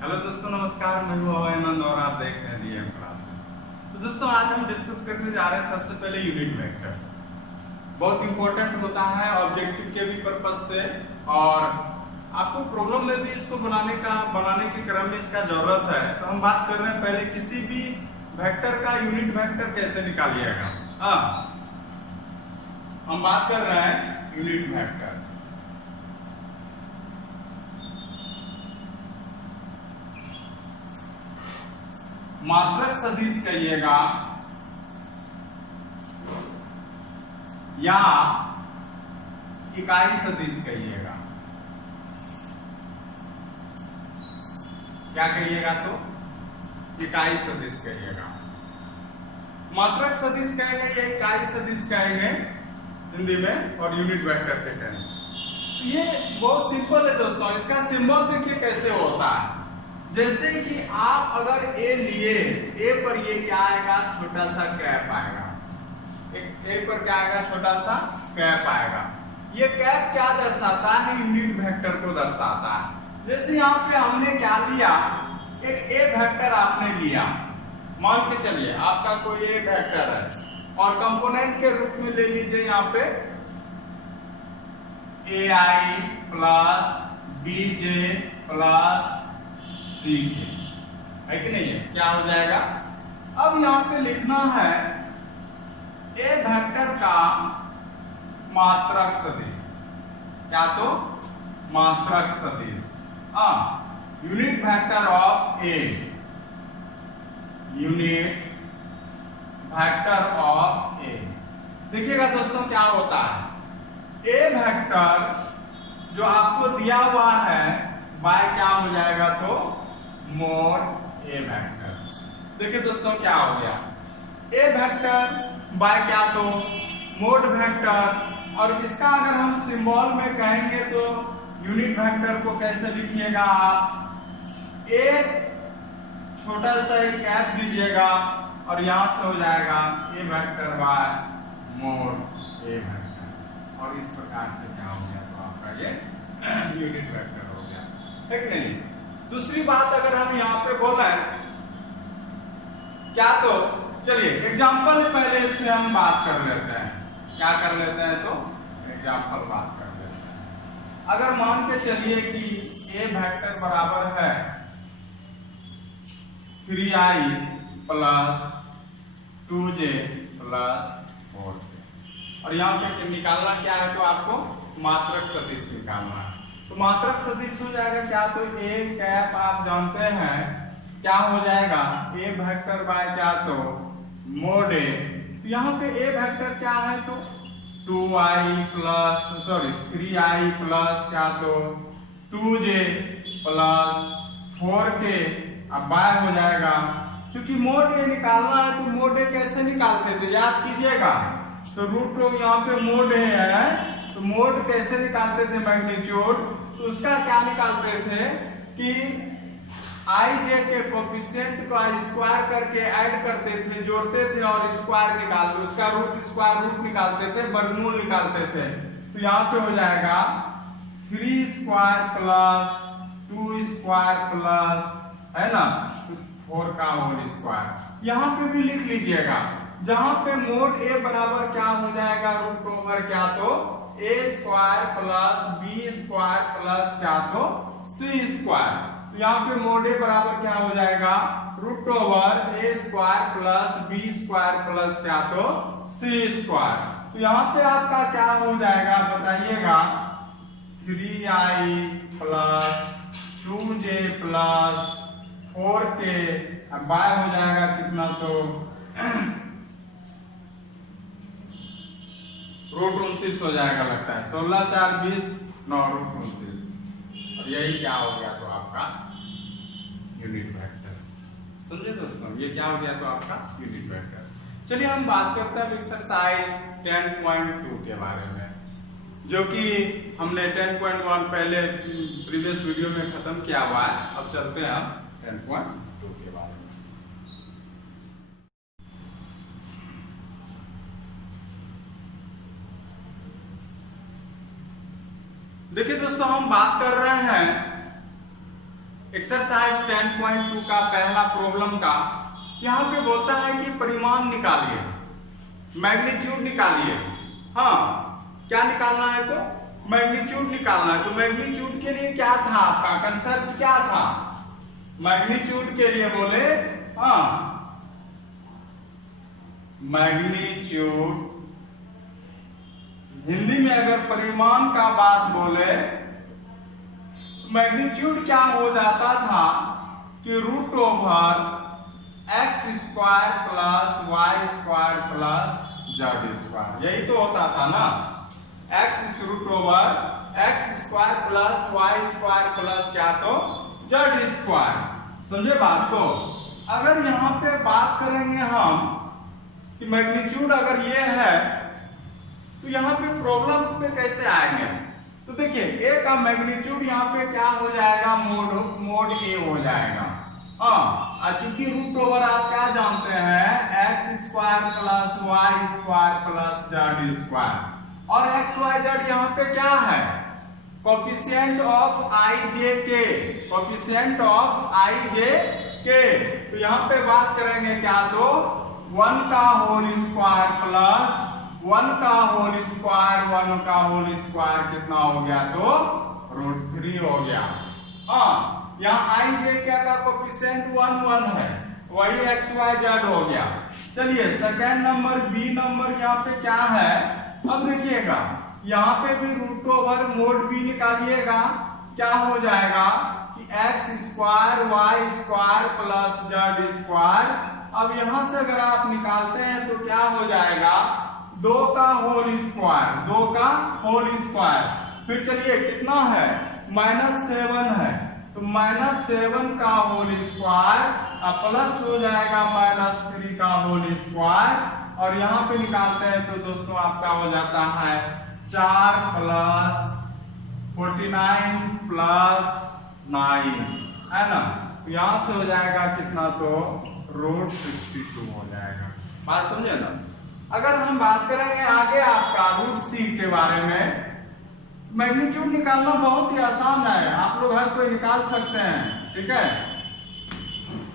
Hello दोस्तों, नमस्कार। मैं हूं आनंद और आप देख रहे हैं डीएम क्लासेस। तो दोस्तों, आज हम डिस्कस करने जा रहे हैं सबसे पहले यूनिट वेक्टर। बहुत इंपॉर्टेंट होता है ऑब्जेक्टिव के भी पर्पस से, और आपको प्रॉब्लम में भी इसको बनाने के क्रम में इसका जरूरत है। तो हम बात कर रहे हैं पहले किसी भी वेक्टर का यूनिट वेक्टर कैसे निकालिएगा। हम बात कर रहे हैं यूनिट वेक्टर। मात्रक सदिश कहिएगा या इकाई सदिश कहिएगा। क्या कहिएगा? तो इकाई सदिश कहिएगा। मात्रक सदिश कहेंगे या इकाई सदिश कहेंगे हिंदी में, और यूनिट वेक्टर के कहेंगे। ये बहुत सिंपल है दोस्तों। इसका सिंबल देखिए कैसे होता है। जैसे कि आप अगर ए लिए, ए पर ये क्या आएगा? छोटा सा कैप आएगा। ए पर क्या आएगा? छोटा सा कैप आएगा। ये कैप क्या दर्शाता है? यूनिट वेक्टर को दर्शाता है। जैसे यहाँ पे हमने क्या लिया, एक ए वेक्टर आपने लिया। मान के चलिए आपका कोई ए वेक्टर है और कंपोनेंट के रूप में ले लीजिए यहाँ पे ए आई प्लस बी जे प्लस सी के, है कि नहीं है? क्या हो जाएगा? अब यहां पे लिखना है ए वेक्टर का मात्रक सदिश। क्या? तो मात्रक सदिश। Unit vector of A, unit vector of A. देखिएगा दोस्तों क्या होता है, ए वेक्टर जो आपको दिया हुआ है बाय क्या हो जाएगा? तो मोड ए वेक्टर। देखिए दोस्तों क्या हो गया, ए वेक्टर बाय क्या? तो मोड वेक्टर। और इसका अगर हम सिंबल में कहेंगे तो यूनिट वेक्टर को कैसे लिखिएगा आप? एक छोटा सा एक कैप दीजिएगा और यहां से हो जाएगा A vector by mod A vector. और इस प्रकार से क्या हो गया? तो आपका ये यूनिट वेक्टर हो गया, है कि नहीं? दूसरी बात अगर हम यहाँ पे बोले क्या, तो चलिए एग्जाम्पल पहले से हम बात कर लेते हैं। क्या कर लेते हैं? तो एग्जाम्पल बात कर लेते हैं। अगर मान के चलिए कि ए वेक्टर बराबर है 3i plus 2j plus 4j, और यहाँ पे निकालना क्या है? तो आपको मात्रक सदिश निकालना है। तो मात्रक सदिश हो जाएगा क्या? तो ए कैप आप जानते हैं क्या हो जाएगा? ए वेक्टर बाय क्या? तो मोड ए। तो यहाँ पे ए वेक्टर क्या है? तो 3i प्लस क्या? तो 2j प्लस 4k। अब बाय हो जाएगा, क्योंकि मोड ए निकालना है। तो मोड ए कैसे निकालते थे? याद कीजिएगा। तो रूट यहाँ पे मोड ए है, तो मोड कैसे निकालते थे? मैग्नीट्यूड। तो उसका क्या निकालते थे कि आई जे के कोफिशिएंट को स्क्वायर करके ऐड करते थे, जोड़ते थे और स्क्वायर निकालते, उसका रूट स्क्वायर रूट निकालते थे, वर्गमूल निकालते थे। तो यहाँ पे हो जाएगा 3 स्क्वायर प्लस 2 स्क्वायर प्लस, है ना, 4 का होल स्क्वायर। यहाँ पे भी लिख लीजिएगा, जहां पे मोड ए बराबर क्या हो जाएगा? रूट ओवर क्या? तो A square plus B square plus क्या? तो सी स्क्वायर। तो यहाँ पे मोड ए बराबर क्या हो जाएगा? Root over A square plus B square plus क्या? तो सी स्क्वायर। तो यहाँ पे आपका क्या हो जाएगा? बताइएगा। 3i plus 2j plus 4k। अब बाय हो जाएगा कितना? तो रूट 29 हो जाएगा, लगता है 16 4 20 9 रूट 29। और यही क्या हो गया? तो आपका यूनिट वेक्टर। समझे दोस्तों? ये क्या हो गया? तो आपका यूनिट वेक्टर। चलिए हम बात करते हैं एक्सरसाइज 10.2 के बारे में, जो कि हमने 10.1 पहले प्रीवियस वीडियो में खत्म किया हुआ है। अब चलते हैं हम 10.2 के बारे में। देखिए दोस्तों, हम बात कर रहे हैं एक्सरसाइज 10.2 का पहला प्रॉब्लम का यहाँ पे बोलता है कि परिमाण निकालिए, मैग्नीट्यूड निकालिए। हाँ, क्या निकालना है? तो मैग्नीट्यूड निकालना है। तो मैग्नीट्यूड के लिए क्या था आपका कंसेप्ट, क्या था? मैग्नीट्यूड के लिए बोले हाँ, मैग्नीट्यूड हिंदी में अगर परिमाण का बात बोले, मैग्नीट्यूड क्या हो जाता था कि root over X square plus Y square plus Z square, यही तो होता था ना। X is root over X square plus Y square plus क्या तो जेड स्क्वायर। समझे बात को? अगर यहाँ पे बात करेंगे हम कि मैग्नीट्यूड अगर ये है तो यहाँ पे प्रॉब्लम पे कैसे आएंगे? तो देखिए ए का मैग्नीट्यूड यहाँ पे क्या हो जाएगा, मोड ए हो जाएगा। हाँ, चूंकि रूट ओवर आप क्या जानते हैं, X square plus Y square plus Z square, और एक्स वाई जेड यहाँ पे क्या है, कोफिशिएंट ऑफ आई जे के, कोफिशिएंट ऑफ आई जे के। तो यहाँ पे बात करेंगे क्या, तो 1 का होल स्क्वायर प्लस 1 का होल स्क्वायर, 1 का होल स्क्वायर कितना हो गया, तो √3 हो गया। हाँ, यहाँ आई जे का कोफिशिएंट 1 1 है, वही एक्स वाई जेड हो गया। चलिए सेकेंड नंबर बी नंबर यहाँ पे क्या है, अब देखिएगा यहाँ पे भी रूट ओवर मोड बी निकालिएगा, क्या हो जाएगा कि X square Y square plus Z square. अब यहां से अगर आप निकालते हैं तो क्या हो जाएगा, 2 का होल स्क्वायर, 2 का होल स्क्वायर, फिर चलिए कितना है, -7 है, तो -7 का होल स्क्वायर प्लस हो जाएगा -3 का होल स्क्वायर, और यहाँ पे निकालते हैं तो दोस्तों आपका हो जाता है 4 प्लस 49 प्लस 9, है ना। तो यहाँ से हो जाएगा कितना, तो √62 हो जाएगा। बात समझे ना? अगर हम बात करेंगे आगे आपका √c के बारे में, मैग्नीट्यूड निकालना बहुत ही आसान है, आप लोग हर कोई निकाल सकते हैं, ठीक है।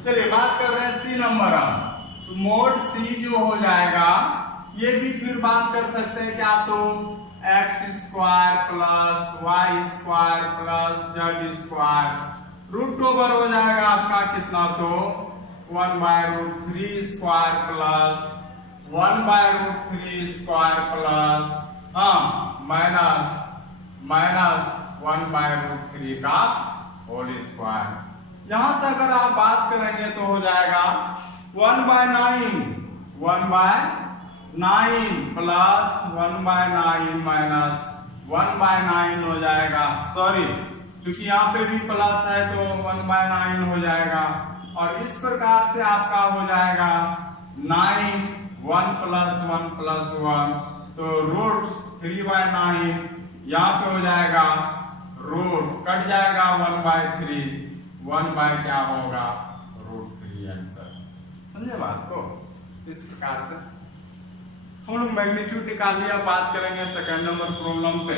चलिए बात कर रहे हैं सी नंबर। तो मोड सी जो हो जाएगा, ये भी फिर बात कर सकते हैं क्या, तो X square plus Y square plus Z square, root over हो जाएगा आपका कितना, तो 1/√3 square plus 1/√3 square plus minus 1/√3 का होल स्क्वायर। यहां से अगर आप बात करेंगे तो हो जाएगा 1/9 प्लस 1/9 माइनस 1/9 हो जाएगा। सॉरी, क्योंकि यहाँ पे भी प्लस है तो 1/9 हो जाएगा, और इस प्रकार से आपका हो जाएगा 9 1 प्लस 1 प्लस 1, तो √3/9 यहाँ पे हो जाएगा, रूट कट जाएगा 1/3, 1/ क्या होगा, √3 आंसर। समझे बात को? इस प्रकार से हम लोग मैग्नीट्यूड निकाल लिया। बात करेंगे सेकंड नंबर प्रॉब्लम पे।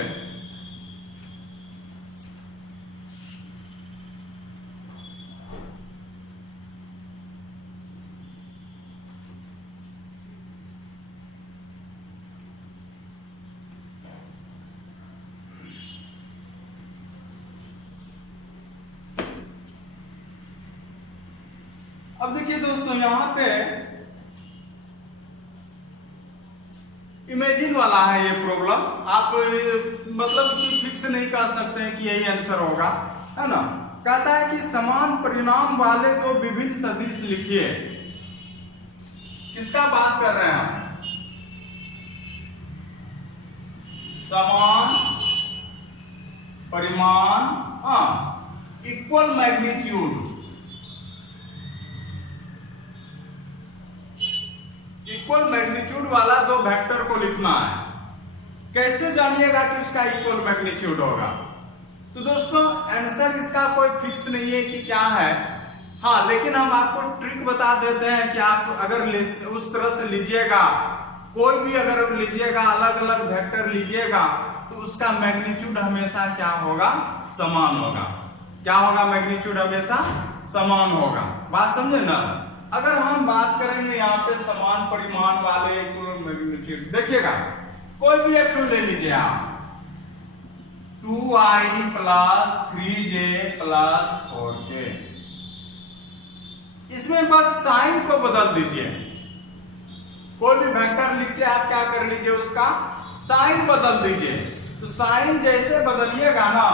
अब देखिए दोस्तों, यहां पे इमेजिन वाला है ये प्रॉब्लम, आप मतलब कि फिक्स नहीं कर सकते हैं कि यही आंसर होगा, है ना। कहता है कि समान परिणाम वाले दो विभिन्न सदिश लिखिए। किसका बात कर रहे हैं हम? समान परिमाण, इक्वल मैग्नीट्यूड, इक्वल मैग्नीट्यूड वाला दो वेक्टर को लिखना है। कैसे जानिएगा कि उसका इक्वल मैग्नीट्यूड होगा? तो दोस्तों आंसर इसका कोई फिक्स नहीं है कि क्या है, हाँ, लेकिन हम आपको ट्रिक बता देते हैं कि आप अगर उस तरह से लीजिएगा, कोई भी अगर लीजिएगा, अलग अलग वेक्टर लीजिएगा, तो उसका मैग्नीट्यूड हमेशा क्या होगा, समान होगा। क्या होगा, मैग्नीट्यूड हमेशा समान होगा। बात समझे ना। अगर हम बात करेंगे यहाँ पे समान परिमाण वाले इक्वल मैग्नीट्यूड, देखिएगा कोई भी एक ले लीजिए आप, 2i plus 3j plus 4k, इसमें बस साइन को बदल दीजिए। कोई भी वेक्टर लिख के आप क्या कर लीजिए, उसका साइन बदल दीजिए। तो साइन जैसे बदलिएगा ना,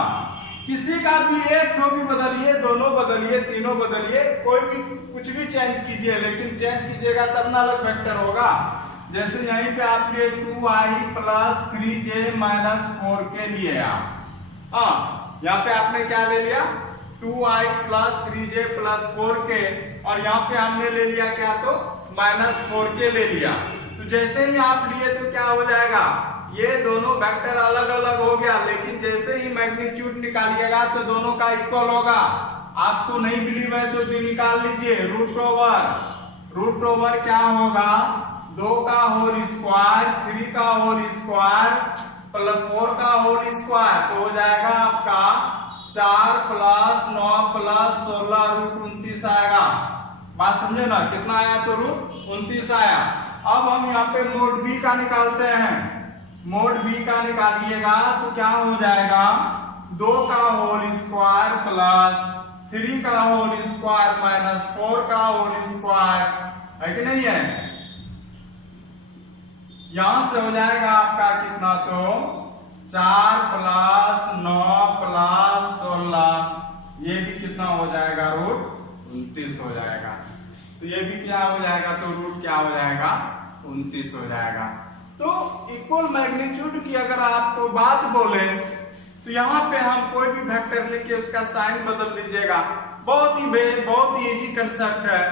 किसी का भी एक ठो भी बदलिए, दोनों बदलिए, तीनों बदलिए, कोई भी कुछ भी चेंज कीजिए, लेकिन चेंज कीजिएगा तब ना अलग वेक्टर होगा। जैसे यहीं पे आप लिए 2i plus 3j minus 4k लिए आप, हाँ यहाँ पे आपने क्या ले लिया, 2i plus 3j plus 4k, और यहाँ पे हमने ले लिया क्या, तो माइनस 4k ले लिया। तो जैसे ही आप लिए तो क्या हो जाएगा, ये दोनों वेक्टर अलग अलग हो गया, लेकिन जैसे ही मैग्नीट्यूड निकालिएगा तो दोनों का इक्वल होगा। आपको नहीं बिलीव है तो निकाल लीजिए, रूट ओवर क्या होगा, 2 का होल स्क्वायर, 3 का होल स्क्वायर प्लस 4 का होल स्क्वायर, तो हो जाएगा आपका 4 प्लस 9 प्लस 16 रूट 29 आएगा। बात समझे ना, कितना आया, तो रूट 29 आया। अब हम यहाँ पे मोड बी का निकालते हैं। मोड बी का निकालिएगा तो क्या हो जाएगा, 2 का होल स्क्वायर प्लस 3 का होल स्क्वायर माइनस 4 का होल स्क्वायर, है कि नहीं है। यहां से हो जाएगा आपका कितना, तो 4 प्लस 9 प्लस 16, ये भी कितना हो जाएगा, रूट 29 हो जाएगा। तो ये भी क्या हो जाएगा, तो रूट क्या हो जाएगा, 29 हो जाएगा। तो इक्वल मैग्नीट्यूड की अगर आपको बात बोले तो यहाँ पे हम कोई भी वेक्टर लेके उसका साइन बदल दीजिएगा। बहुत ही इजी कंसेप्ट है,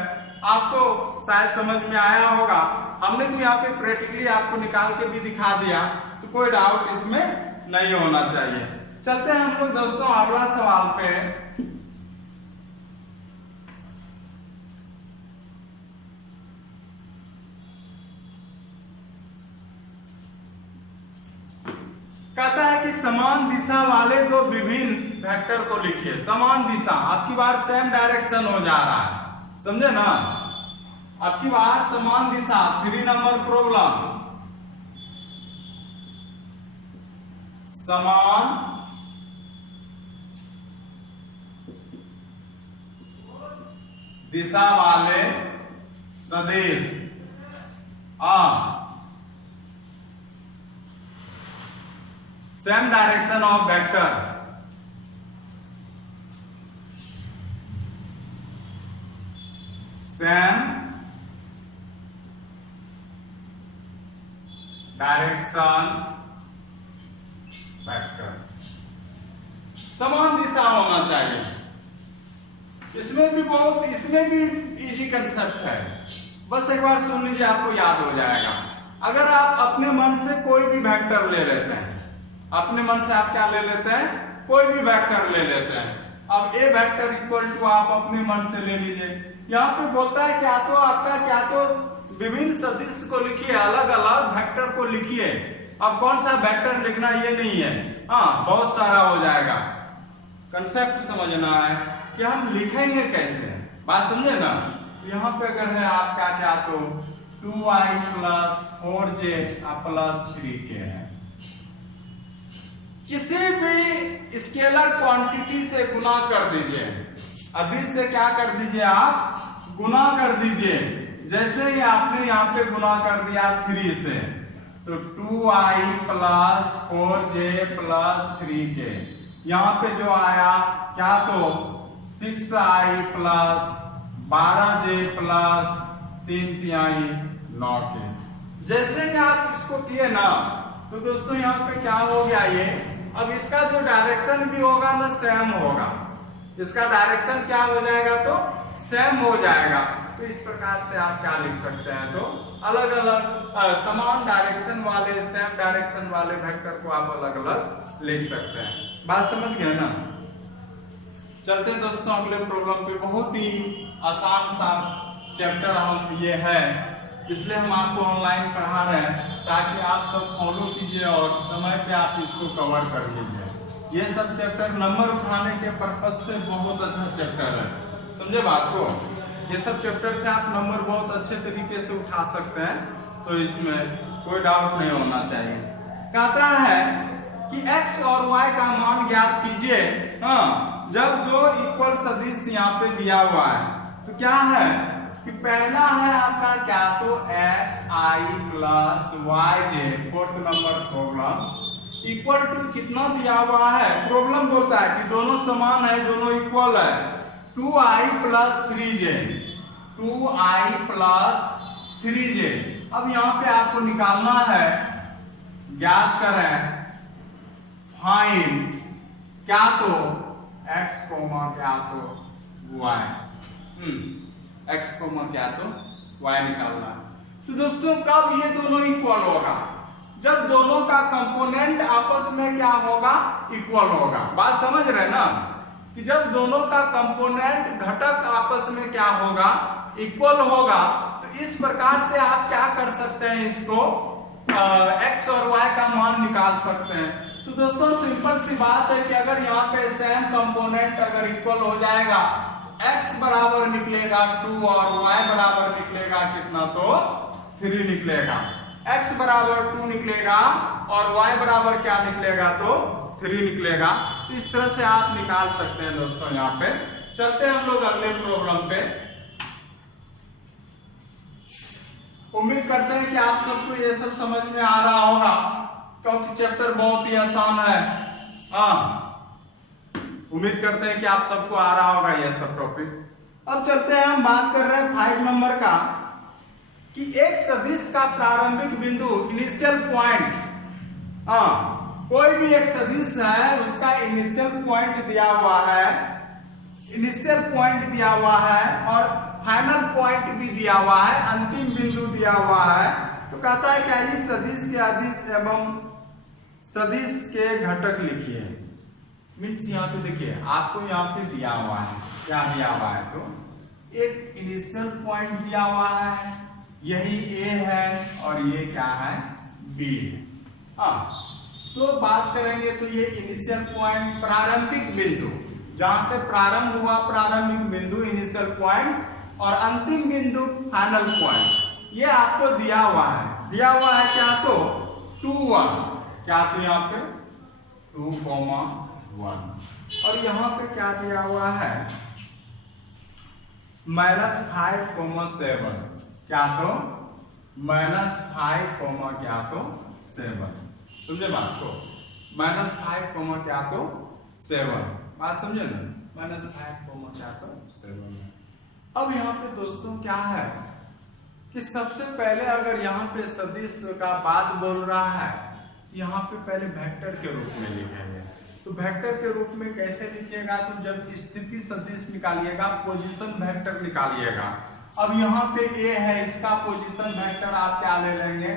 आपको शायद समझ में आया होगा। हमने तो यहाँ पे प्रैक्टिकली आपको निकाल के भी दिखा दिया, तो कोई डाउट इसमें नहीं होना चाहिए। चलते हैं हम लोग दोस्तों अगला सवाल पे। कहता है कि समान दिशा वाले दो विभिन्न वेक्टर को लिखिए। समान दिशा, आपकी बार सेम डायरेक्शन हो जा रहा है, समझे ना। आपकी बार समान दिशा, 3 नंबर प्रॉब्लम, समान दिशा वाले सदिश same direction of vector, same direction vector, समान दिशा होना चाहिए। इसमें भी इजी कंसेप्ट है, बस एक बार सुन लीजिए, आपको याद हो जाएगा। अगर आप अपने मन से कोई भी वेक्टर ले लेते हैं, अपने मन से आप क्या ले लेते हैं, कोई भी वेक्टर ले लेते हैं। अब ए वेक्टर इक्वल टू आप अपने मन से ले लीजिए। यहाँ पे बोलता है क्या तो विभिन्न सदिश को लिखिए, अलग अलग वेक्टर को लिखिए। अब कौन सा वेक्टर लिखना ये नहीं है, हाँ बहुत सारा हो जाएगा। कंसेप्ट समझना है कि हम लिखेंगे कैसे, बात समझे ना। यहाँ पे अगर है आपका क्या, तो 2i plus 4j plus 3k है। किसी भी स्केलर क्वांटिटी से गुना कर दीजिए, अधिक से क्या कर दीजिए, आप गुना कर दीजिए। जैसे ही आपने यहाँ पे गुना कर दिया 3 से, तो 2i plus 4j plus 3k, यहाँ पे जो आया क्या, तो 6i plus 12j plus 3 9k। जैसे ही आप इसको किए ना, तो दोस्तों यहाँ पे क्या हो गया, ये अब इसका जो डायरेक्शन भी होगा ना सेम होगा, इसका डायरेक्शन क्या हो जाएगा, तो सेम हो जाएगा। तो इस प्रकार से आप क्या लिख सकते हैं, तो अलग अलग समान डायरेक्शन वाले, सेम डायरेक्शन वाले वेक्टर को आप अलग अलग लिख सकते हैं। बात समझ गए ना। चलते हैं दोस्तों अगले प्रॉब्लम पे। बहुत ही आसान सा चैप्टर हम ये है, इसलिए हम आपको ऑनलाइन पढ़ा रहे हैं ताकि आप सब फॉलो कीजिए और समय पे आप इसको कवर कर लीजिए। ये सब चैप्टर नंबर उठाने के पर्पज से बहुत अच्छा चैप्टर है, समझे बात को। ये सब चैप्टर से आप नंबर बहुत अच्छे तरीके से उठा सकते हैं, तो इसमें कोई डाउट नहीं होना चाहिए। कहता है कि x और y का मान ज्ञात कीजिए। हाँ, जब दो इक्वल सदिश यहाँ पे दिया हुआ है तो क्या है कि पहला है आपका क्या, तो xi plus yj, fourth number problem, equal to कितना दिया हुआ है, प्रॉब्लम बोलता है कि दोनों समान है, दोनों इक्वल है, 2i plus 3j, 2i plus 3j। अब यहाँ पे आपको निकालना है, ज्ञात करें, फाइंड क्या, तो x कोमा क्या, तो y, x कोमा क्या, तो y निकालना। तो दोस्तों कब ये दोनों इक्वल होगा, जब दोनों का कंपोनेंट आपस में क्या होगा, इक्वल होगा। बात समझ रहे ना, कि जब दोनों का कंपोनेंट घटक आपस में क्या होगा, इक्वल होगा। तो इस प्रकार से आप क्या कर सकते हैं, इसको x और y का मान निकाल सकते हैं। तो दोस्तों सिंपल सी बात है कि अगर यहाँ पे सेम कंपोनेंट अगर इक्वल हो जाएगा, x बराबर निकलेगा 2 और y बराबर निकलेगा कितना, तो 3 निकलेगा। x बराबर 2 निकलेगा और y बराबर क्या निकलेगा, तो 3 निकलेगा। तो इस तरह से आप निकाल सकते हैं दोस्तों। यहाँ पे चलते हैं हम लोग अगले प्रॉब्लम पे। उम्मीद करते हैं कि आप सबको ये सब समझ में आ रहा होगा, क्योंकि चैप्टर बहुत ही आसान है। हाँ, उम्मीद करते हैं कि आप सबको आ रहा होगा ये सब टॉपिक। अब चलते हैं, हम बात कर रहे हैं 5 नंबर का, कि एक सदिश का प्रारंभिक बिंदु, इनिशियल पॉइंट, हाँ कोई भी एक सदिश है उसका इनिशियल पॉइंट दिया हुआ है, इनिशियल पॉइंट दिया हुआ है और फाइनल पॉइंट भी दिया हुआ है, अंतिम बिंदु दिया हुआ है। तो कहता है क्या, इस सदिश के अदिश एवं सदिश के घटक लिखिए। मीन्स यहाँ पे देखिए आपको यहाँ पे दिया हुआ है, क्या दिया हुआ है, तो एक इनिशियल पॉइंट दिया हुआ है, यही A है और ये क्या है, B है। हाँ, तो बात करेंगे तो ये इनिशियल पॉइंट, प्रारंभिक बिंदु, जहां से प्रारंभ हुआ, प्रारंभिक बिंदु इनिशियल पॉइंट, और अंतिम बिंदु फाइनल पॉइंट, ये आपको दिया हुआ है। दिया हुआ है क्या, तो 2 1, क्या, तो यहाँ पे 2, 1, और यहाँ पे क्या दिया हुआ है, -5, 7, क्या, तो -5, क्या, तो 7। समझे बात को, -5, क्या, तो 7, बात समझे ना, -5, क्या, तो 7। अब यहाँ पे दोस्तों क्या है कि सबसे पहले अगर यहाँ पे सदिश का बात बोल रहा है, यहाँ पे पहले वेक्टर के रूप में लिखेंगे। तो वेक्टर के रूप में कैसे लिखिएगा, तो जब स्थिति सदिश निकालिएगा, पोजीशन वेक्टर निकालिएगा। अब यहाँ पे A है, इसका पोजीशन वेक्टर आप क्या ले लेंगे,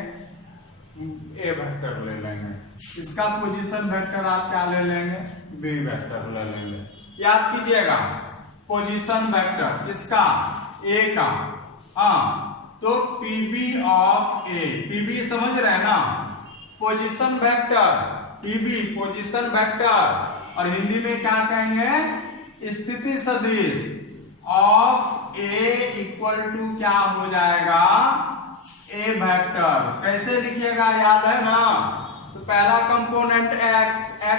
A वेक्टर ले लेंगे। इसका पोजीशन वेक्टर आप क्या ले लेंगे, B वेक्टर ले लेंगे। याद कीजिएगा, पोजीशन वेक्टर इसका A का, हाँ, तो PB ऑफ A, PB समझ रहे हैं ना, position vector, PB position vector, और हिंदी में क्या कहेंगे, स्थिति सदिश ऑफ A इक्वल टू क्या हो जाएगा, A वेक्टर। कैसे लिखिएगा, याद है ना, तो पहला कंपोनेंट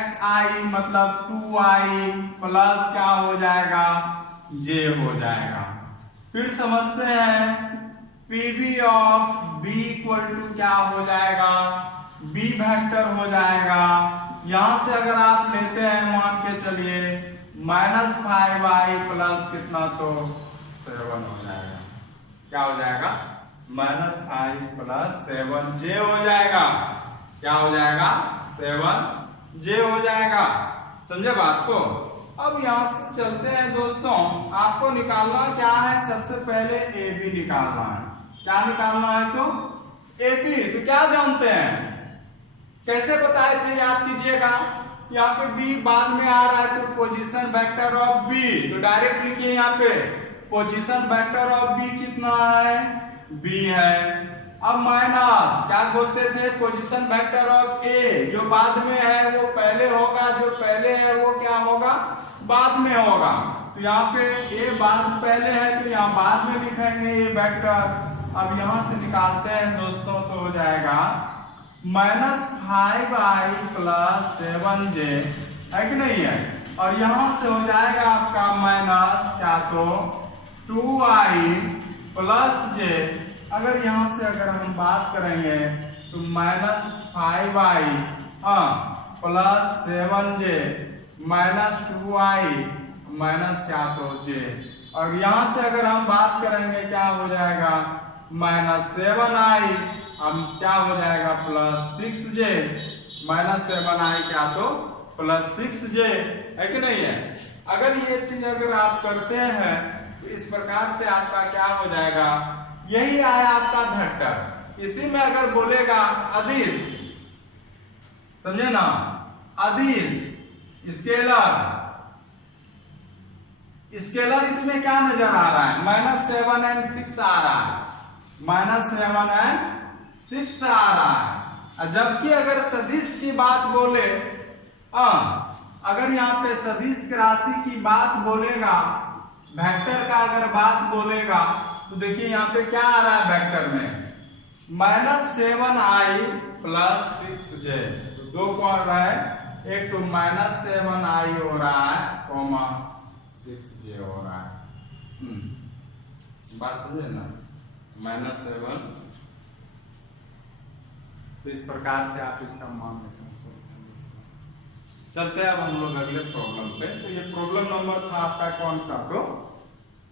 xi मतलब 2i प्लस क्या हो जाएगा, j हो जाएगा। फिर समझते हैं PB of B equal to क्या हो जाएगा, B वेक्टर हो जाएगा। यहां से अगर आप लेते हैं, मान के चलिए -5i प्लस कितना, तो 7 हो जाएगा। क्या हो जाएगा, -5 प्लस 7j हो जाएगा। क्या हो जाएगा, 7j हो जाएगा। समझे बात को। अब यहां से चलते हैं दोस्तों, आपको निकालना क्या है, सबसे पहले AB निकालना है। क्या निकालना है, तो AB। तो क्या जानते हैं, कैसे बताए थे, याद कीजिएगा। यहाँ पे B बाद में आ रहा है, तो पोजीशन वेक्टर ऑफ B, तो डायरेक्ट लिखिए यहाँ पे पोजीशन वेक्टर ऑफ B कितना है, B है। अब माइनस क्या बोलते थे, पोजीशन वेक्टर ऑफ ए, जो बाद में है वो पहले होगा, जो पहले है वो क्या होगा, बाद में होगा। तो यहाँ पे ए बाद पहले है तो यहाँ बाद में लिखेंगे ये वेक्टर। अब यहाँ से निकालते हैं दोस्तों तो हो जाएगा -5i + 7j, है कि नहीं है। और यहाँ से हो जाएगा आपका माइनस क्या तो 2i + j। अगर यहाँ से अगर हम बात करेंगे तो -5i + 7j -2i माइनस क्या तो j। और यहाँ से अगर हम बात करेंगे क्या हो जाएगा -7i, अब क्या हो जाएगा +6j, -7i क्या तो +6j, है कि नहीं है। अगर ये चीज अगर आप करते हैं तो इस प्रकार से आपका क्या हो जाएगा, यही आया आपका वेक्टर। इसी में अगर बोलेगा अदिश, समझे ना, अदिश स्केलर इसमें क्या नजर आ रहा है, -7 और 6 आ रहा है, -7 और 6 आ रहा है। जबकि अगर सदिश की बात बोले, अगर यहाँ पे सदिश राशि की बात बोलेगा, वेक्टर का अगर बात बोलेगा तो देखिए यहाँ पे क्या आ रहा है वेक्टर में, -7i + 6j। तो दो कौन रहा है, एक तो -7i हो रहा है, 6j हो रहा है। बात समझे ना, -7। तो इस प्रकार से आप इसका मान निकाल सकते हैं। चलते हैं अब हम लोग अगले प्रॉब्लम पे। तो ये प्रॉब्लम नंबर था आपका कौन सा, तो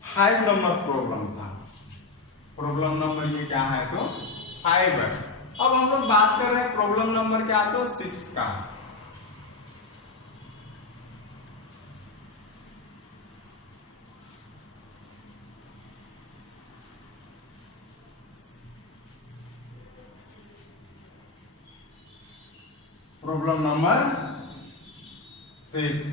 5 नंबर प्रॉब्लम था। प्रॉब्लम नंबर ये क्या है तो 5 है। अब हम लोग बात कर रहे हैं प्रॉब्लम नंबर क्या तो 6 का। Problem number 6।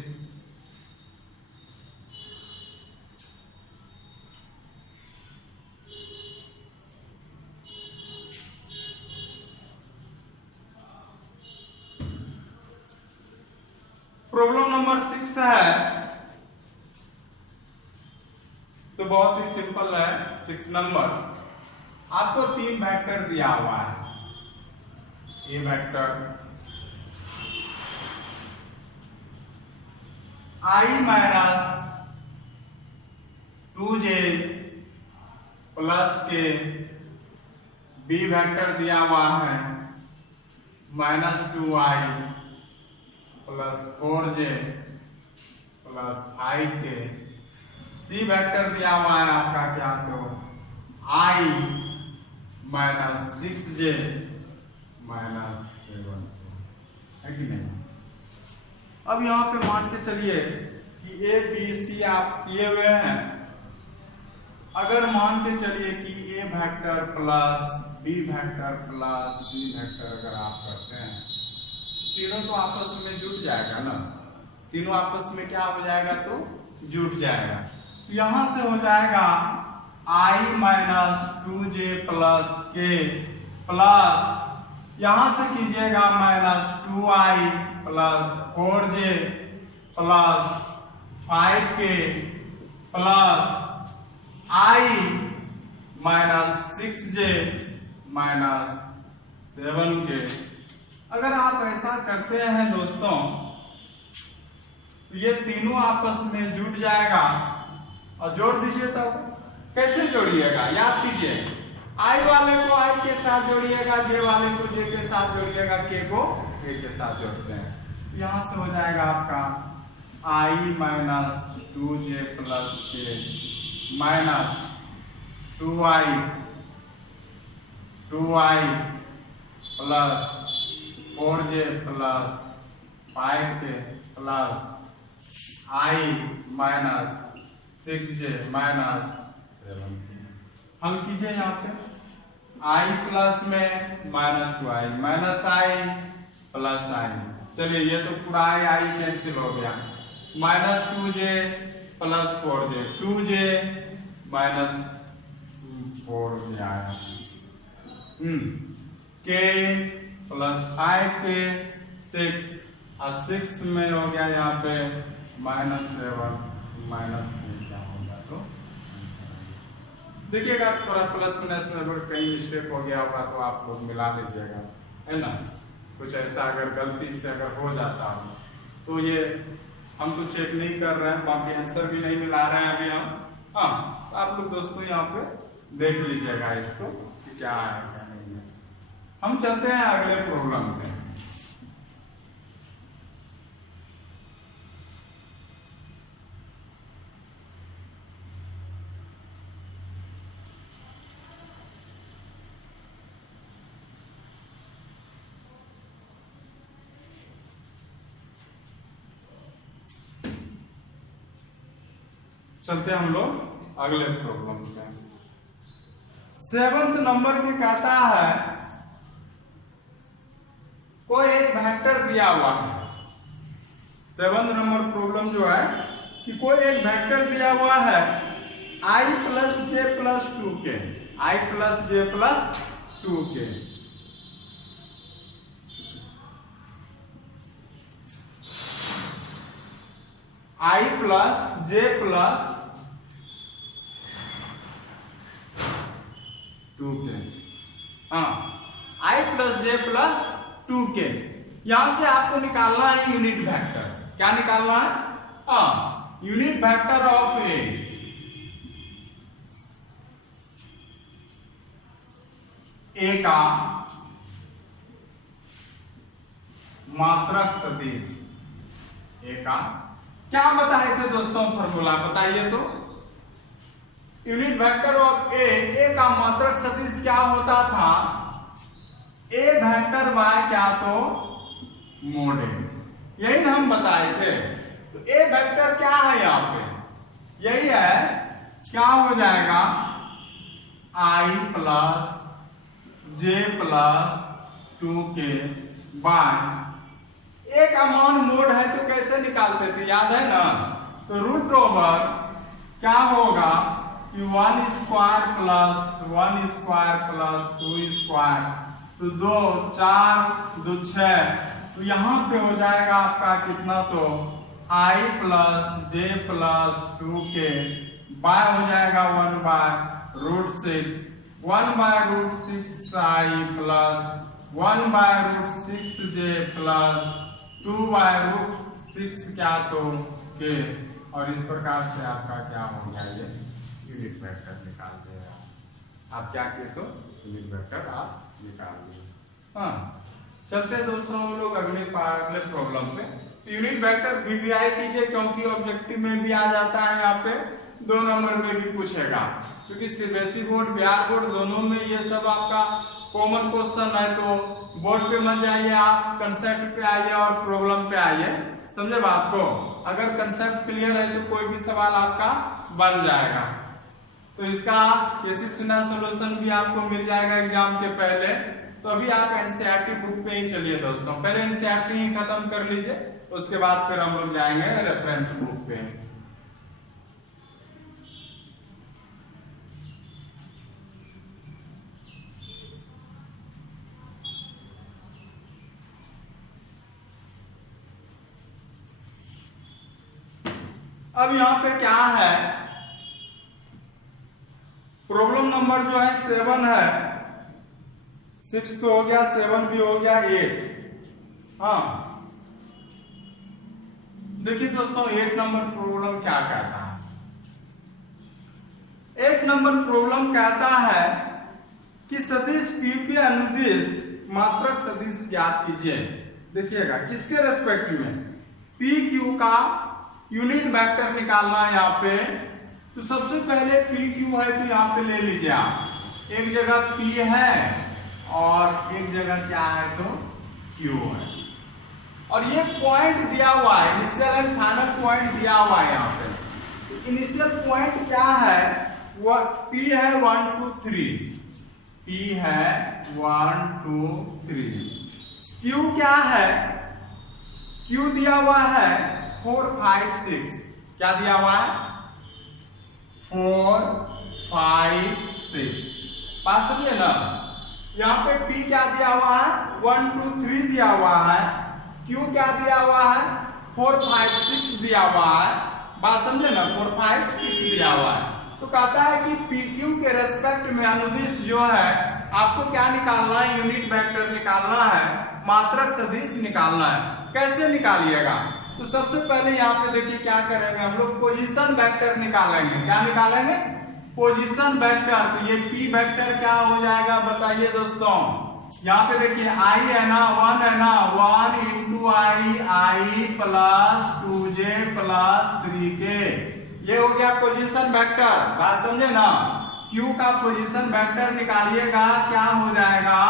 प्रॉब्लम नंबर 6 है तो बहुत ही सिंपल है। 6 नंबर आपको 3 वेक्टर दिया हुआ है, A vector i - 2j + k, B vector दिया हुआ है -2i + 4j + 5k, C vector दिया हुआ है आपका क्या तो i - 6j - 7, है कि नहीं। अब यहाँ पे मान के चलिए कि ए बी सी आप किए हुए हैं। अगर मान के चलिए कि A vector plus B vector plus C vector अगर आप करते हैं, तीनों तो आपस में जुड़ जाएगा ना, तीनों आपस में क्या हो जाएगा तो जुड़ जाएगा। तो यहाँ से हो जाएगा i - 2j + k प्लस यहाँ से कीजिएगा -2i + 4j + 5k plus i - 6j - 7k। अगर आप ऐसा करते हैं दोस्तों तो ये तीनों आपस में जुड़ जाएगा। और जोड़ दीजिए, तब कैसे जोड़िएगा, याद कीजिए, i वाले को i के साथ जोड़िएगा, j वाले को j के साथ जोड़िएगा, k को k के साथ जोड़ते हैं। यहां से हो जाएगा आपका i - 2j + k - 2i + 4j + 5k plus i - 6j - 7k। हल कीजिए यहाँ पे, i प्लस में -2i -i प्लस i, चलिए ये तो पूरा i कैंसिल हो गया, -2j + 4j 2j - 4j आया। के प्लस आई के 6 और 6 में हो गया यहाँ पे -7 -3 क्या होगा तो देखिएगा थोड़ा प्लस माइनस में अगर कहीं मिस्टेक हो गया होगा तो आप लोग मिला लीजिएगा, है ना। कुछ ऐसा अगर गलती से अगर हो जाता हो तो ये हम तो चेक नहीं कर रहे हैं, बाकी आंसर भी नहीं मिला रहे हैं अभी हम। हाँ, तो आप लोग दोस्तों यहाँ पे देख लीजिएगा इसको कि क्या है क्या नहीं है। हम चलते हैं अगले प्रॉब्लम पे। चलते हम लोग अगले प्रॉब्लम पे। 7th नंबर की कहता है कोई एक वेक्टर दिया हुआ है। 7th नंबर प्रॉब्लम जो है कि कोई एक वेक्टर दिया हुआ है i + j + 2k, i + j + 2k। i + j + 2k। हाँ, i + j + 2k। यहां से आपको निकालना है यूनिट वेक्टर। क्या निकालना है? हाँ, यूनिट वेक्टर ऑफ ए का मात्रक सदिश। ए का क्या बताए थे दोस्तों फॉर्मूला बताइए तो। यूनिट वेक्टर ऑफ ए का मात्रक सदिश क्या होता था? ए वेक्टर बाय क्या तो मोड ए, यही हम बताए थे। तो ए वेक्टर क्या है यहाँ पे? यही है, क्या हो जाएगा i + j + 2k बाय ए का मान मोड है तो कैसे निकालते थे याद है ना? तो √, क्या होगा कि 1² + 1² + 2², तो 2 4 2 6, तो यहाँ पे हो जाएगा आपका कितना तो i + j + 2k बाय हो जाएगा 1/√6, 1/√6 i + 1/√6j + 2/√6 क्या तो k। और इस प्रकार से आपका क्या हो गया ये यूनिट वेक्टर निकाल देगा। आप क्या किए तो यूनिट वेक्टर आप निकाल दिए। हाँ, चलते हैं दोस्तों हम लोग अगले प्रॉब्लम पे। यूनिट वेक्टर वीवीआई कीजिए क्योंकि ऑब्जेक्टिव में भी आ जाता है, यहाँ पे 2 नंबर में भी पूछेगा, क्योंकि सीबीएसई बोर्ड बिहार बोर्ड दोनों में ये सब आपका कॉमन क्वेश्चन है। तो बोर्ड पे मत जाइए, आप कंसेप्ट पे आइए और प्रॉब्लम पे आइए, समझे बात को। अगर कंसेप्ट क्लियर है तो कोई भी सवाल आपका बन जाएगा। तो इसका केसी सिन्हा सॉल्यूशन भी आपको मिल जाएगा एग्जाम के पहले। तो अभी आप एनसीईआरटी बुक पे ही चलिए दोस्तों, पहले एनसीईआरटी ही खत्म कर लीजिए, उसके बाद फिर हम लोग जाएंगे रेफरेंस बुक पे। अब यहाँ पे क्या है, प्रॉब्लम नंबर जो है 7 है, 6 तो हो गया, 7 भी हो गया, 8। हाँ, देखिए दोस्तों 8 नंबर प्रॉब्लम क्या कहता है। 8 नंबर प्रॉब्लम कहता है कि सदिश P के अनुदिश मात्रक सदिश ज्ञात कीजिए। देखिएगा किसके रेस्पेक्ट में, पी क्यू का यूनिट वेक्टर निकालना है यहाँ पे। तो सबसे पहले पी क्यू है तो यहाँ पे ले लीजिए आप, एक जगह पी है और एक जगह क्या है तो क्यू है। और ये पॉइंट दिया हुआ है, इनिशियल एंड फाइनल पॉइंट दिया हुआ है यहाँ पे। इनिशियल पॉइंट क्या है, वो पी है 1 2 3, पी है 1 2 3। क्यू क्या है, क्यू दिया हुआ है 4 5 6। क्या दिया हुआ है 4 5 6, बात समझे ना। यहाँ पे P क्या दिया हुआ है 1 2 3 दिया हुआ है, Q क्या दिया हुआ है 4 5 6 दिया हुआ है, बात समझे ना 4 5 6 दिया हुआ है। तो कहता है कि PQ के रेस्पेक्ट में अनुदिश जो है आपको क्या निकालना है, यूनिट वेक्टर निकालना है, मात्रक सदिश निकालना है। कैसे निकालिएगा, तो सबसे पहले यहाँ पे देखिए क्या करेंगे हम लोग, पोजीशन वेक्टर निकालेंगे। क्या निकालेंगे, पोजीशन वेक्टर। तो ये P वेक्टर क्या हो जाएगा बताइए दोस्तों, यहाँ पे देखिए I है ना 1 है ना, 1 into I plus 2j plus 3k, ये हो गया पोजीशन वेक्टर। बात समझे ना। Q का पोजीशन वेक्टर निकालिएगा, क्या हो जाएगा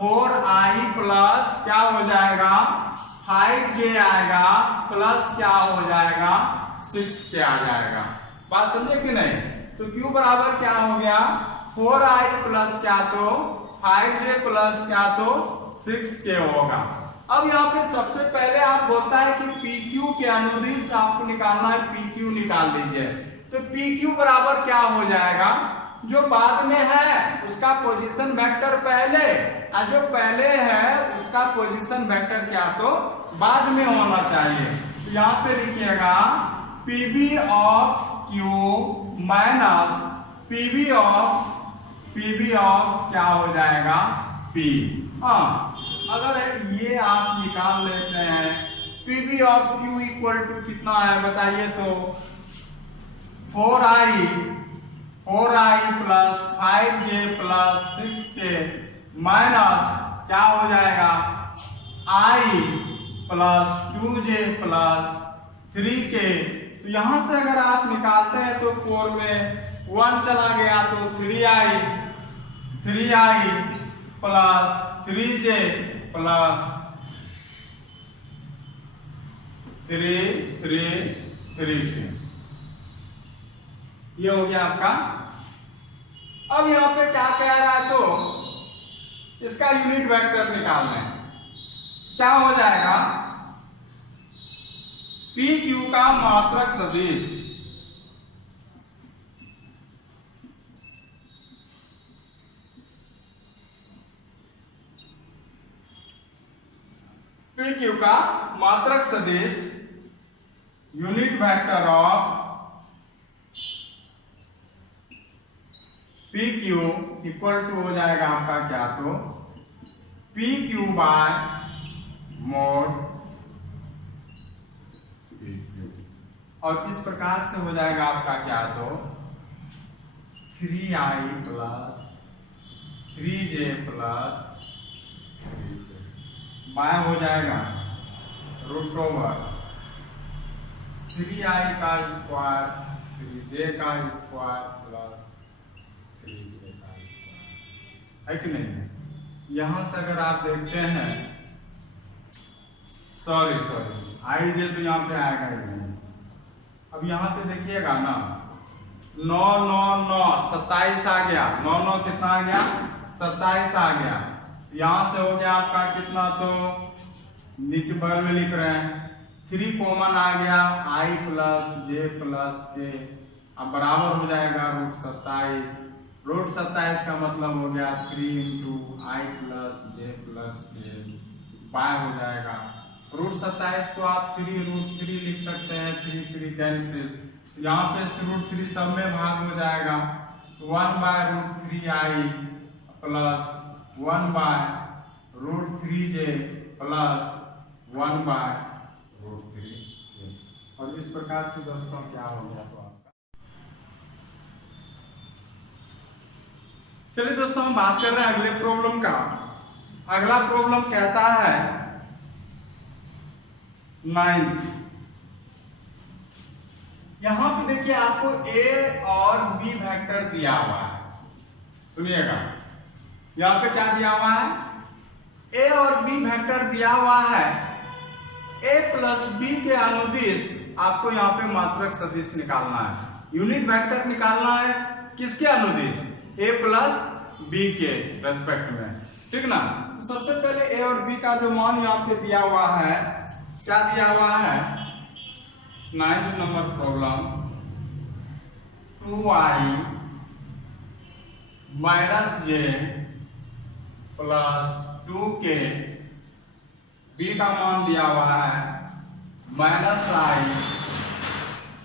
4I प्लस क्या हो जाएगा 5j आएगा, प्लस क्या हो जाएगा 6k आ जाएगा। बात समझे कि नहीं। तो Q बराबर क्या हो गया 4I प्लस क्या तो 5j प्लस क्या तो 6k होगा। अब यहाँ पे सबसे पहले आप बोलता है कि PQ के अनुदिश आपको निकालना है, PQ निकाल दीजिए। तो PQ बराबर क्या हो जाएगा, जो बाद में है उसका पोजीशन वेक्टर पहले, और जो पहले है उसका पोजीशन वेक्टर क्या तो बाद में होना चाहिए। तो यहाँ पे लिखिएगा PV of Q minus PV of क्या हो जाएगा P। हाँ, अगर ये आप निकाल लेते हैं PV of Q equal to कितना है बताइए, तो 4I plus 5j plus 6k minus क्या हो जाएगा I plus 2j plus 3k। तो यहां से अगर आप निकालते हैं तो 4 में 1 चला गया तो 3I प्लस 3j प्लस 3 ये हो गया आपका। अब यहाँ पे क्या कह रहा है, तो इसका यूनिट वेक्टर निकालना है। क्या हो जाएगा PQ का मात्रक सदिश, PQ का मात्रक सदिश unit vector of PQ equal to हो जाएगा आपका क्या तो PQ बाय मोड PQ, और इस प्रकार से हो जाएगा आपका क्या तो 3I plus 3j plus by हो जाएगा रूट ओवर 3I का स्क्वायर 3j का स्क्वायर प्लस 3j का स्क्वायर, है कि नहीं। यहां से अगर आप देखते हैं, सॉरी I j तो यहाँ पे आएगा ही नहीं। अब यहाँ पे देखिएगा ना 9 9 9 27 आ गया, 9 9 कितना आ गया 27 आ गया। यहां से हो गया आपका कितना, तो नीचे बगल में लिख रहे हैं 3 कॉमन आ गया I plus j plus k, अब बराबर हो जाएगा रूट 27। रूट 27 का मतलब हो गया 3 into I plus j plus k by हो जाएगा रूट 27 को आप 3 रूट 3 लिख सकते हैं, 3 3 कैंसिल, यहाँ पे रूट 3 सब में भाग हो जाएगा 1 by root 3I plus 1 by root 3j plus 1 by root 3k। और इस प्रकार से दोस्तों क्या हो गया तो आपका। चलिए दोस्तों हम बात कर रहे हैं अगले प्रॉब्लम का। अगला प्रॉब्लम कहता है 9th, यहां पे देखिए आपको A और B वेक्टर दिया हुआ है। सुनिएगा यहां पे क्या दिया हुआ है, A और B वेक्टर दिया हुआ है। A प्लस B के अनुदिश आपको यहाँ पे मात्रक सदिश निकालना है, यूनिट वेक्टर निकालना है। किसके अनुदिश, A प्लस B के रेस्पेक्ट में, ठीक ना। तो सबसे पहले A और B का जो मान यहाँ पे दिया हुआ है, क्या दिया हुआ है 9th number problem 2I minus j plus 2k, b का मान दिया हुआ है minus I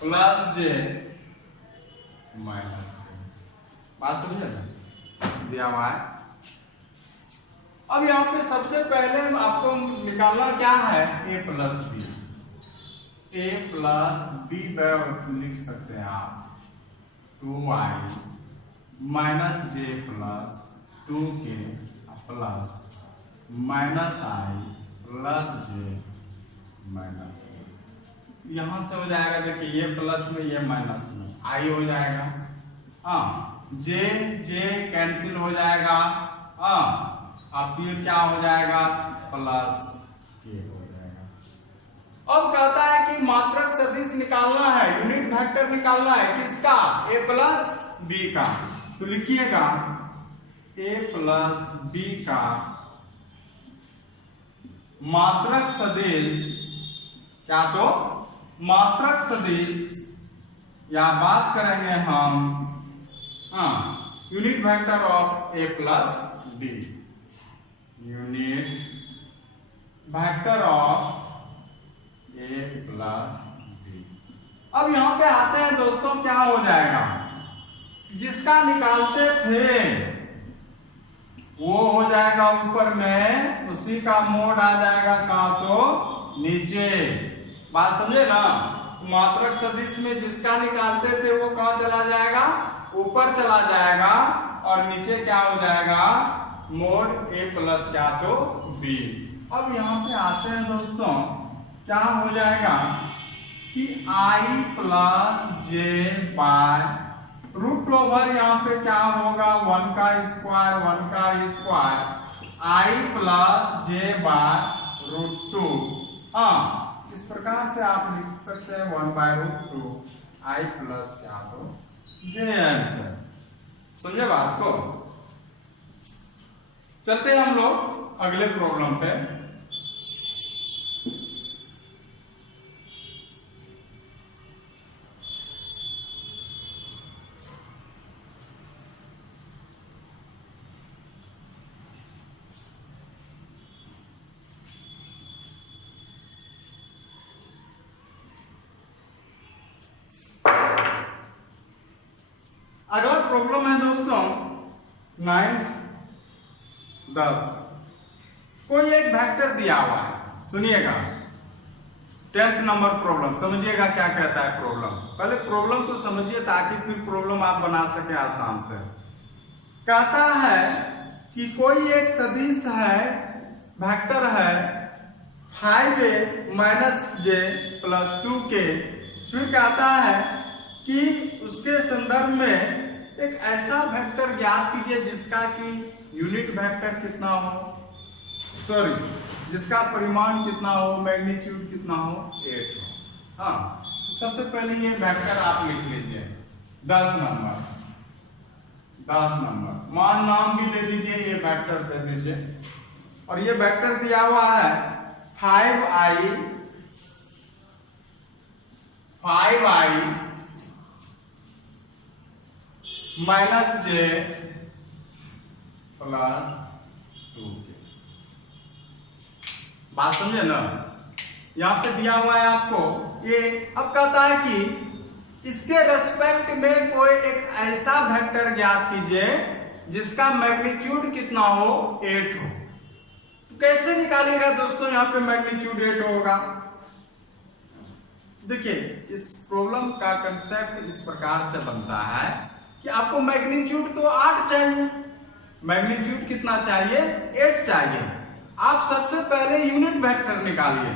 plus J minus के। बात समझे ना, दिया हुआ है। अब यहाँ पे सबसे पहले आपको निकालना क्या है, a plus B. a plus B लिख सकते हैं आप 2y minus J plus 2k plus minus I plus J minus K. यहां से हो जाएगा, देखिए ये प्लस में ये माइनस में आई हो जाएगा। हाँ, जे जे कैंसिल हो जाएगा। हाँ, अब ये क्या हो जाएगा, प्लस के हो जाएगा। अब कहता है कि मात्रक सदिश निकालना है, यूनिट वेक्टर निकालना है, किसका, a प्लस बी का। तो लिखिएगा a प्लस बी का मात्रक सदिश, क्या तो मात्रक सदिश, या बात करेंगे हम unit vector of a plus B, unit vector of a plus B. अब यहां पे आते हैं दोस्तों, क्या हो जाएगा, जिसका निकालते थे वो हो जाएगा ऊपर में, उसी का मोड आ जाएगा कहां, तो नीचे। बात समझे ना, मात्रक सदिश में जिसका निकालते थे वो कहां चला जाएगा, ऊपर चला जाएगा, और नीचे क्या हो जाएगा, मोड a प्लस क्या तो b। अब यहाँ पे आते हैं दोस्तों, क्या हो जाएगा कि i plus J by root over, यहाँ पे क्या होगा 1 का square i plus J by root 2। हाँ, इस प्रकार से आप लिख सकते हैं 1 बाय रूट 2 i प्लस क्या तो जे आंसर। समझे बात को। चलते हैं हम लोग अगले प्रॉब्लम पे। अगला प्रॉब्लम है दोस्तों 9, 10। कोई एक वेक्टर दिया हुआ है, सुनिएगा 10th नंबर प्रॉब्लम, समझिएगा क्या कहता है प्रॉब्लम। पहले प्रॉब्लम को समझिए ताकि फिर प्रॉब्लम आप बना सके आसान से। कहता है कि कोई एक सदिश है, वेक्टर है 5a minus J plus 2k। फिर कहता है कि उसके संदर्भ में एक ऐसा वेक्टर ज्ञात कीजिए जिसका कि यूनिट वेक्टर कितना हो, जिसका परिमाण कितना हो, मैग्नीट्यूड कितना हो, 8 हो। हाँ, तो सबसे पहले ये वेक्टर आप लिख लीजिए 10 नंबर मान नाम भी दे दीजिए, ये वेक्टर दे दीजिए। और ये वेक्टर दिया हुआ है 5i minus J plus 2k। बात समझे ना, यहां पे दिया हुआ है आपको ये। अब कहता है कि इसके रेस्पेक्ट में कोई एक ऐसा वेक्टर ज्ञात कीजिए जिसका मैग्नीट्यूड कितना हो, 8 हो। तो कैसे निकालिएगा दोस्तों, यहां पे मैग्नीट्यूड 8 होगा। देखिए, इस प्रॉब्लम का कंसेप्ट इस प्रकार से बनता है कि आपको मैग्नीट्यूड तो 8 चाहिए, मैग्नीट्यूड कितना चाहिए, 8 चाहिए। आप सबसे पहले यूनिट वेक्टर निकालिए।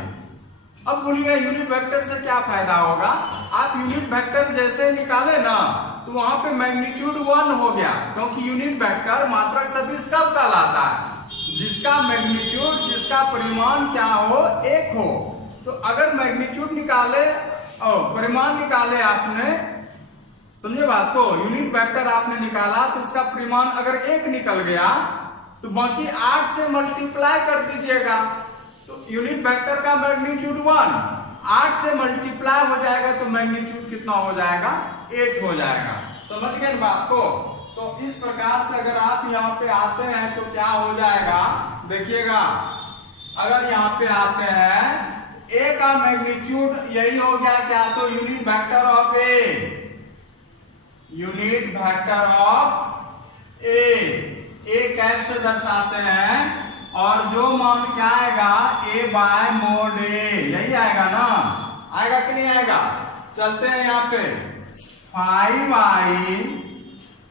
अब बोलिए यूनिट वेक्टर से क्या फायदा होगा, आप यूनिट वेक्टर जैसे निकाले ना तो वहां पे मैग्नीट्यूड 1 हो गया, क्योंकि यूनिट वेक्टर मात्रक सदिश कब कहलाता है, जिसका मैग्नीट्यूड, जिसका परिमाण क्या हो, 1 हो। तो अगर मैग्नीट्यूड निकाले और परिमाण निकाले आपने, समझे बात को, यूनिट वेक्टर आपने निकाला तो इसका परिमाण अगर 1 निकल गया तो बाकी 8 से मल्टीप्लाई कर दीजिएगा। तो यूनिट वेक्टर का मैग्नीट्यूड 1, 8 से मल्टीप्लाई हो जाएगा तो मैग्नीट्यूड कितना हो जाएगा, 8 हो जाएगा। समझ गए बात को। तो इस प्रकार से अगर आप यहाँ पे आते हैं तो क्या हो जाएगा, देखिएगा अगर यहाँ पे आते हैं ए का मैग्नीट्यूड यही हो गया क्या, तो unit vector of A, unit vector of A cap से दर्शाते हैं और जो मान क्या आएगा ए बाय मोड ए, यही आएगा ना, आएगा कि नहीं आएगा। चलते हैं यहाँ पे 5i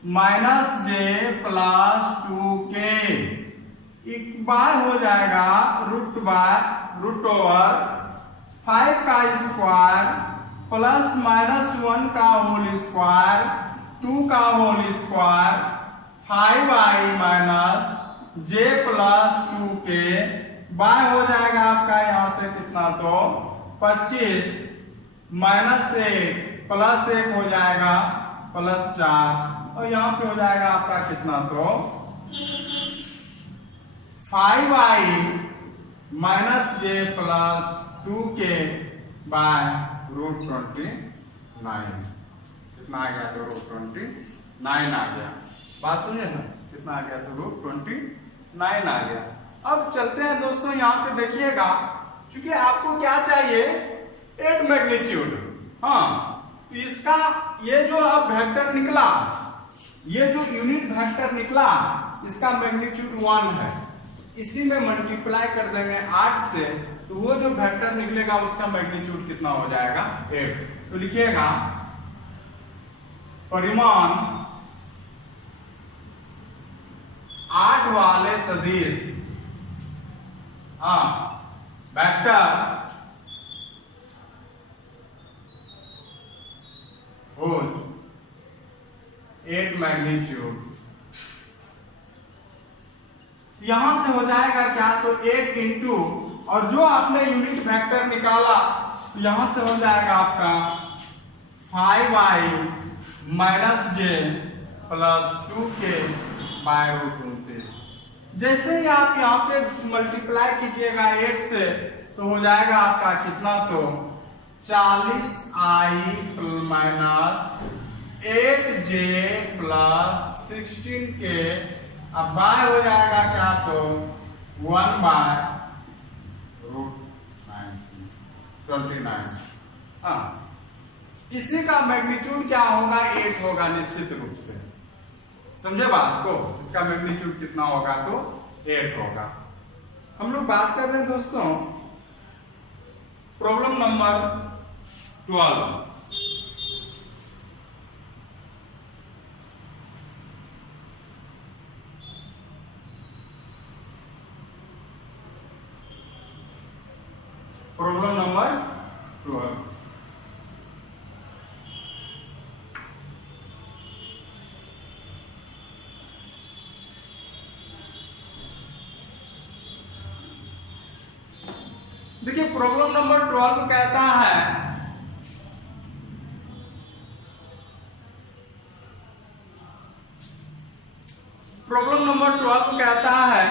minus J plus 2k एक बार हो जाएगा रूट ओवर 5 का स्क्वायर प्लस माइनस 1 का होल स्क्वायर 2 का whole square 5i minus J plus 2k bye हो जाएगा आपका यहाँ से कितना, तो 25 माइनस 1 प्लस 1 हो जाएगा प्लस 4 और यहाँ पे हो जाएगा आपका कितना, तो 5i minus J plus 2k by root 29, कितना आ गया, तो रूट 29 आ गया। बात सुनिए ना, कितना आ गया, तो रूट 29 आ गया। अब चलते हैं दोस्तों यहाँ पे देखिएगा, क्योंकि आपको क्या चाहिए 8 मैग्नीट्यूड, हाँ तो इसका ये जो अब वेक्टर निकला, ये जो यूनिट वेक्टर निकला इसका मैग्नीट्यूड 1 है, इसी में मल्टीप्लाई कर देंगे 8 से, तो वो जो वेक्टर निकलेगा उसका मैग्नीट्यूड कितना हो जाएगा 8। तो लिखिएगा परिमाण 8 वाले सदिश, हाँ वेक्टर होल 8 मैग्नीट्यूड, यहां से हो जाएगा क्या, तो 8 इंटू और जो आपने यूनिट वेक्टर निकाला यहां से हो जाएगा आपका 5i minus J plus 2k by root 29। जैसे ही आप यहाँ पे मल्टीप्लाई कीजिएगा 8 से तो हो जाएगा आपका कितना, तो 40i minus 8j plus 16k अब बाय हो जाएगा क्या, तो 1 बाय रूट 29। हाँ इसी का मैग्नीट्यूड क्या होगा 8 होगा निश्चित रूप से, समझे बात को, इसका मैग्नीट्यूड कितना होगा, तो 8 होगा। हम लोग बात कर रहे हैं दोस्तों प्रॉब्लम नंबर 12। प्रॉब्लम नंबर 12, देखिए प्रॉब्लम नंबर 12 कहता है प्रॉब्लम नंबर 12 कहता है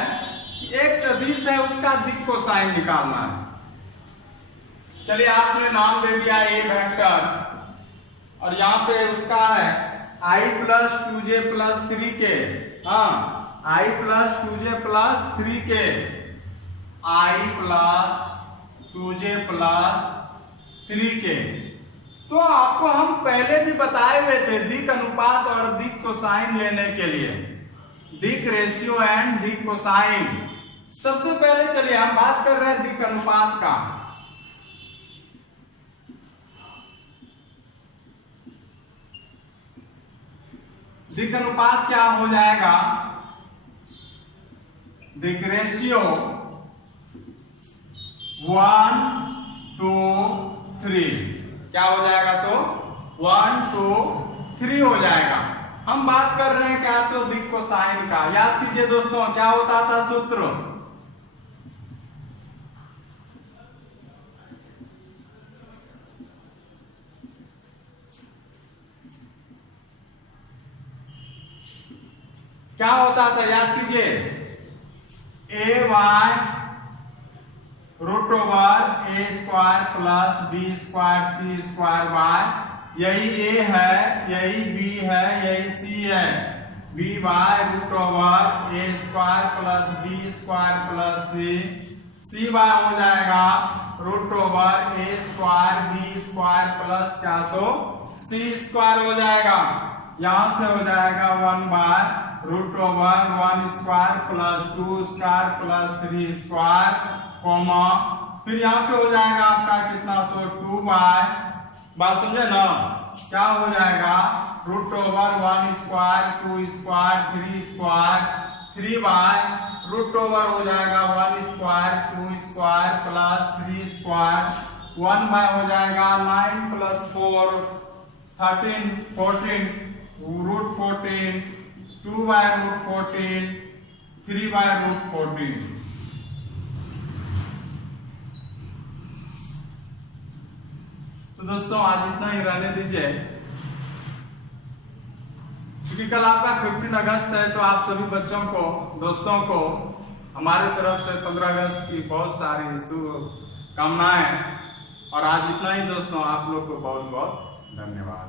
कि एक सदिश है उसका दिक् कोसाइन निकालना है। चलिए आपने नाम दे दिया ए वेक्टर और यहाँ पे उसका है i plus 2j plus 3k, हाँ i plus 2j plus 3k, i plus 2j plus 3k। तो आपको हम पहले भी बताए हुए थे दिक् अनुपात और दिक् कोसाइन लेने के लिए, दिक् रेशियो एंड दिक् कोसाइन। सबसे पहले चलिए हम बात कर रहे हैं दिक् अनुपात का। दिक् अनुपात क्या हो जाएगा, दिक् रेशियो 1 to 3 क्या हो जाएगा, तो 1 to 3 हो जाएगा। हम बात कर रहे हैं क्या, तो दिक् कोसाइन का। याद कीजिए दोस्तों क्या होता था सूत्र, क्या होता था, याद कीजिए A Y root over A square plus B square C square Y, यही ए है, यही बी है, यही सी है, B by root over A square plus B square plus C by हो जाएगा root over A square B square plus क्या तो सी स्क्वायर हो जाएगा। यहां से हो जाएगा 1 by root over 1 square plus 2 square plus 3 square comma फिर यहाँ पे हो जाएगा आपका कितना तो 2 बाय बात समझे ना क्या हो जाएगा root over 1 square 2 square 3 square 3 by root over हो जाएगा 1 square 2 square plus 3 square 1 by हो जाएगा 9 plus 4 13 14 root 14 2 by root 14 3 by root 14। तो दोस्तों आज इतना ही रहने दीजिए, क्योंकि कल आपका 15 अगस्त है तो आप सभी बच्चों को दोस्तों को हमारे तरफ से 15 अगस्त की बहुत सारी शुभकामनाएं। और आज इतना ही दोस्तों, आप लोग को बहुत बहुत धन्यवाद।